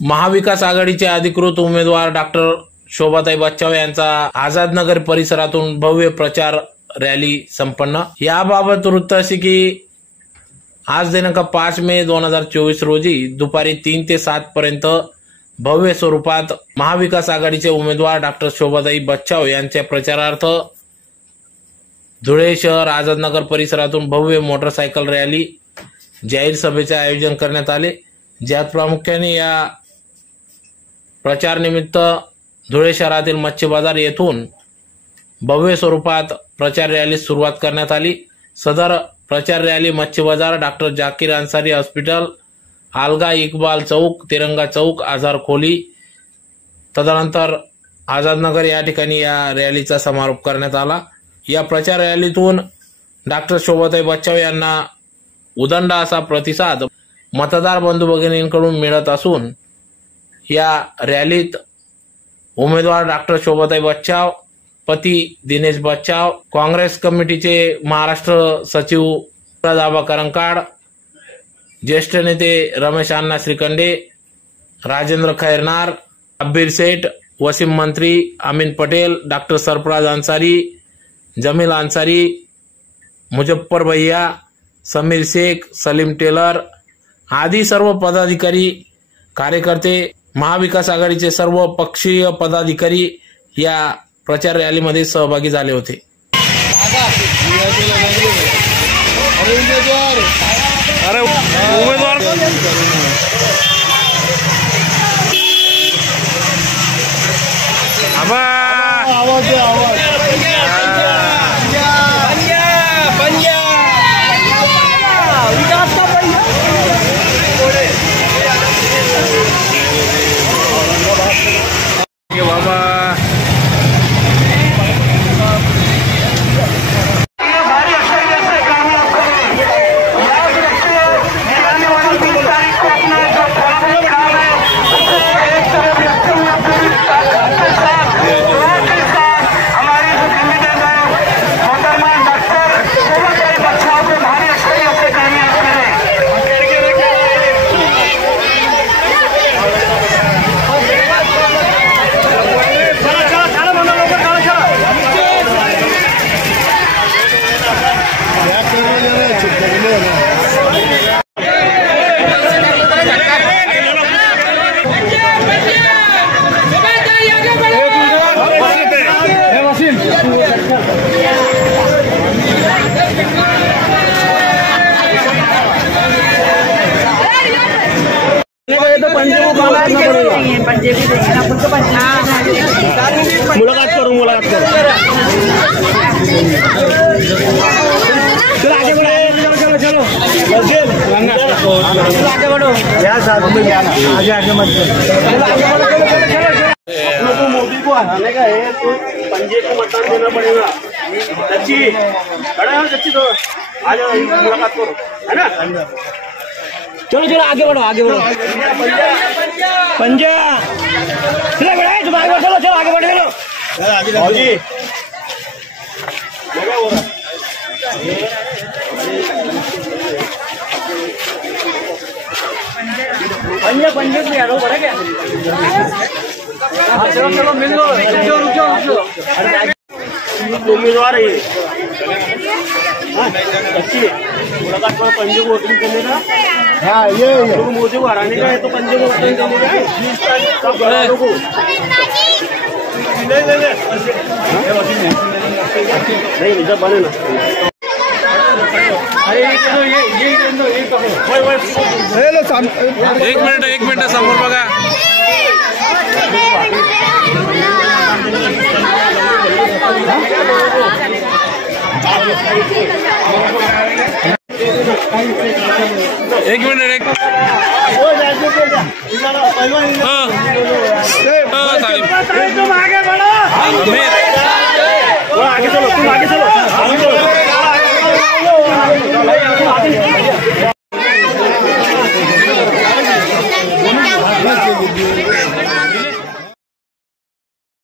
महाविकास आघाडीचे अधिकृत उमेदवार डॉक्टर शोभाताई बच्चाव यांचा आझादनगर परिसरातून भव्य प्रचार रॅली संपन्न. याबाबत वृत्त असे की आज दिनांक पाच मे दोन हजार चोवीस रोजी दुपारी तीन ते सात पर्यंत भव्य स्वरूपात महाविकास आघाडीचे उमेदवार डॉक्टर शोभाताई बच्चाव यांच्या प्रचारार्थ धुळे शहर आझादनगर परिसरातून भव्य मोटरसायकल रॅली जाहीर सभेचे आयोजन करण्यात आले. ज्यात प्रामुख्याने या प्रचारनिमित्त धुळे शहरातील मच्छी बाजार येथून भव्य स्वरूपात प्रचार रॅलीस सुरुवात करण्यात आली. सदर प्रचार rally Machhi Bazar doctor Zakir Ansari hospital आलगा Iqbal Chowk Tiranga Chowk आझार खोली तदनंतर आझादनगर या ठिकाणी या रॅलीचा समारोप करण्यात आला. या प्रचार रॅलीतून डॉक्टर शोभाताई बच्चाव यांना उदंड असा प्रतिसाद मतदार बंधू भगिनींकडून मिळत असून या रॅलीत उमेदवार डॉक्टर शोभाताई बच्चाव पती दिनेश बच्चाव काँग्रेस कमिटीचे महाराष्ट्र सचिव आबा करंकाड ज्येष्ठ नेते रमेश अण्णा श्रीखंडे राजेंद्र खैरनार अब्बीर शेठ वसीम मंत्री अमीन पटेल डॉक्टर सरफराज अन्सारी जमील अन्सारी मुजफ्फर भैया समीर शेख सलीम टेलर आदी सर्व पदाधिकारी कार्यकर्ते महाविकास आघाडीचे सर्व पक्षीय पदाधिकारी या प्रचार रॅलीमध्ये सहभागी झाले होते. आवाज आवाज. मुलाकात करू मुलाकात करू. आगे बढ़ो चलो चलो. आगे बढ़ो. यार आगे आगे मत मोदी को हराने का है तो पंजे को मतदान देना पड़ेगा. सच्ची. खड़ा है सच्ची तो. मुलाकात करो. है ना? चलो चलो आगे बढ़ो आगे बढ़ो। पंजा। चलो बढ़ाए तुम आगे बढ़ो चलो चलो आगे बढ़ो चलो। जी लगा रहा पंजा पंजे से यारो बढ़ा क्या? चलो चलो मिल लो रुक जाओ रुक उम्मीदवार हाँ, अच्छी है पंजे को करने का ये जब बने ना ये ये ये एक मिनट एक मिनट समोर बघा एक मिनिट एक आगे चलो तुम आगे चलो.